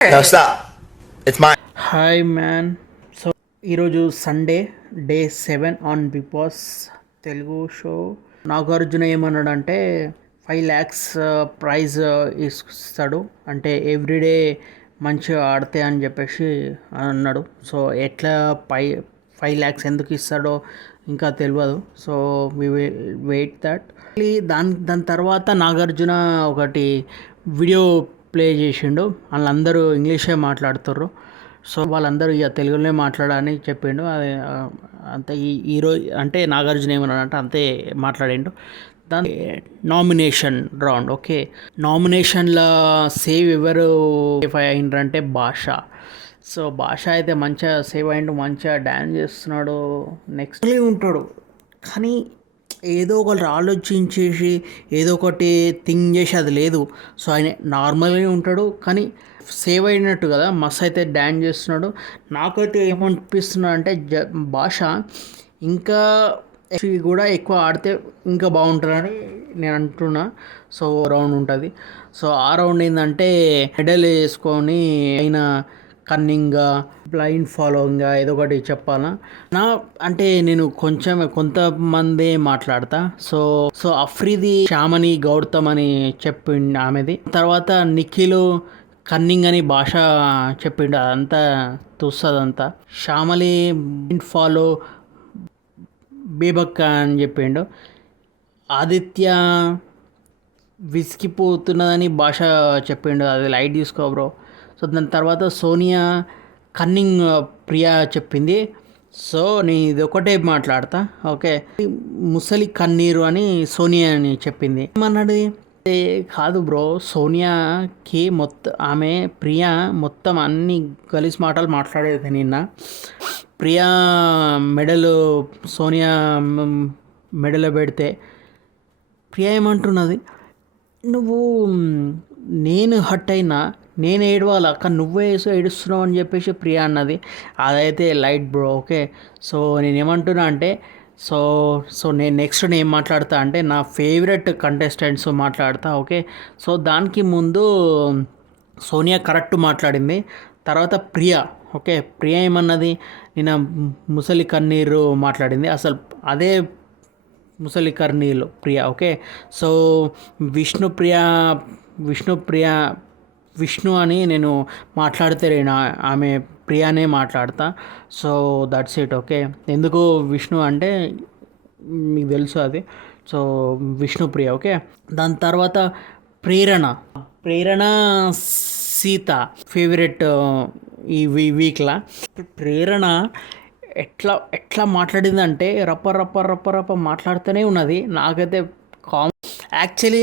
No, stop. It's mine. Hi man. So ఈరోజు Sunday, day 7 on Bigg Boss Telugu show. Nagarjuna ఏమన్నాడంటే 5 lakhs praise ఇస్తాడు, అంటే everyday మంచిగా ఆడితే అని చెప్పేసి అన్నాడు. సో ఎట్లా 5 lakhs ఎందుకు ఇస్తాడో ఇంకా తెలియదు. So we will wait that. దాని తర్వాత నాగార్జున ఒకటి వీడియో ప్లే చేసిండు. వాళ్ళందరూ ఇంగ్లీషే మాట్లాడుతుర్రు. సో వాళ్ళందరూ ఇక తెలుగులోనే మాట్లాడని చెప్పిండు. అది అంతే. ఈరోజు అంటే నాగార్జున ఏమన్నాడంటే అంతే మాట్లాడిండు. దాని నామినేషన్ రౌండ్. ఓకే, నామినేషన్లో సేవ్ ఎవరు సేవ్ అయిండ్రంటే భాష. సో భాష అయితే మంచిగా సేవ్ అయిండు, మంచిగా డ్యాన్స్ చేస్తున్నాడు, నెక్స్ట్ ఉంటాడు. కానీ ఏదో ఒకటి ఆలోచించేసి ఏదో ఒకటి థింక్ చేసి అది లేదు. సో ఆయన నార్మల్గా ఉంటాడు, కానీ సేవ్ అయినట్టు కదా, మస్త్ అయితే డ్యాన్స్ చేస్తున్నాడు. నాకైతే ఏమనిపిస్తున్నా అంటే భాష ఇంకా కూడా ఎక్కువ ఆడితే ఇంకా బాగుంటుందని నేను అంటున్నా. సో రౌండ్ ఉంటుంది. సో ఆ రౌండ్ ఏంటంటే మెడల్ వేసుకొని అయినా కన్నింగ్గా బ్లైండ్ ఫాలోయింగ్గా ఏదో ఒకటి చెప్పాలా నా. అంటే నేను కొంతమంది మాట్లాడతా. సో సో అఫ్రీది శ్యామని గౌతమ్ అని చెప్పిండు ఆమెది. తర్వాత నిఖిల్ కన్నింగ్ అని భాష చెప్పిండు. అదంతా చూస్తుందంతా. శ్యామలి ఫాలో బేబక్క అని చెప్పిండు. ఆదిత్య విసిగిపోతున్నదని భాష చెప్పిండు. అది లైట్ తీసుకో బ్రో. సో దాని తర్వాత సోనియా కన్నింగ్ ప్రియా చెప్పింది. సో నేను ఇది ఒకటే మాట్లాడతా. ఓకే, ముసలి కన్నీరు అని సోనియా అని చెప్పింది. ఏమన్నాడు? కాదు బ్రో, సోనియాకి ఆమె ప్రియా మొత్తం అన్ని గలీజ్ మాటలు మాట్లాడేది నిన్న. ప్రియా మెడలు సోనియా మెడలో పెడితే ప్రియా ఏమంటున్నది, నువ్వు నేను హట్ అయినా నేను ఏడవాలి అక్క, నువ్వే ఏడుస్తున్నావు అని చెప్పేసి ప్రియా అన్నది. అదైతే లైట్ బ్రో. ఓకే, సో నేనేమంటున్నా అంటే సో సో నేను నెక్స్ట్ ఏం మాట్లాడతా అంటే నా ఫేవరెట్ కంటెస్టెంట్స్ మాట్లాడతా. ఓకే, సో దానికి ముందు సోనియా కరెక్ట్ మాట్లాడింది. తర్వాత ప్రియా. ఓకే, ప్రియా ఏమన్నది, నేను ముసలి కన్నీరు మాట్లాడింది. అసలు అదే ముసలి కన్నీళ్ళు ప్రియా. ఓకే, సో విష్ణు అని నేను మాట్లాడితే నేను ఆమె ప్రియానే మాట్లాడతా. So that's it. ఓకే, ఎందుకు విష్ణు అంటే మీకు తెలుసు అది. సో విష్ణుప్రియ. ఓకే, దాని తర్వాత ప్రేరణ సీత ఫేవరెట్ ఈ వీక్లా. ప్రేరణ ఎట్లా ఎట్లా మాట్లాడిందంటే రప్ప మాట్లాడుతూనే ఉన్నది. నాకైతే యాక్చువల్లీ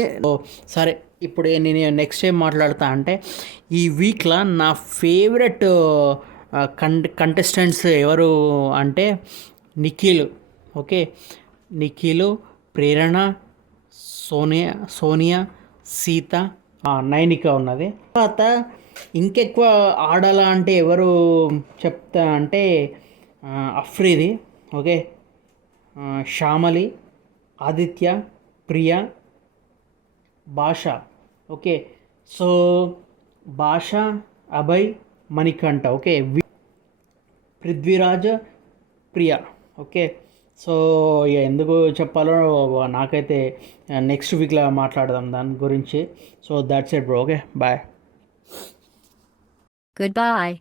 సరే, ఇప్పుడు నేను నెక్స్ట్ ఏం మాట్లాడతా అంటే ఈ వీక్లో నా ఫేవరెట్ కంటెస్టెంట్స్ ఎవరు అంటే నిఖిల్. ఓకే, నిఖిల్, ప్రేరణ, సోనియా, సీత, నైనిక ఉన్నది. తర్వాత ఇంకెక్కువ ఆడాలా అంటే ఎవరు చెప్తా అంటే Afridi. Okay, Shyamali, Aditya, Priya, Basha. Okay, so Basha, Abhay, Manikanta. Okay, Prithviraj, Priya. Okay, so ఎందుకు చెప్పాలో నాకైతే నెక్స్ట్ వీక్లో మాట్లాడదాం దాని గురించి. So that's it bro. Okay, bye. Goodbye.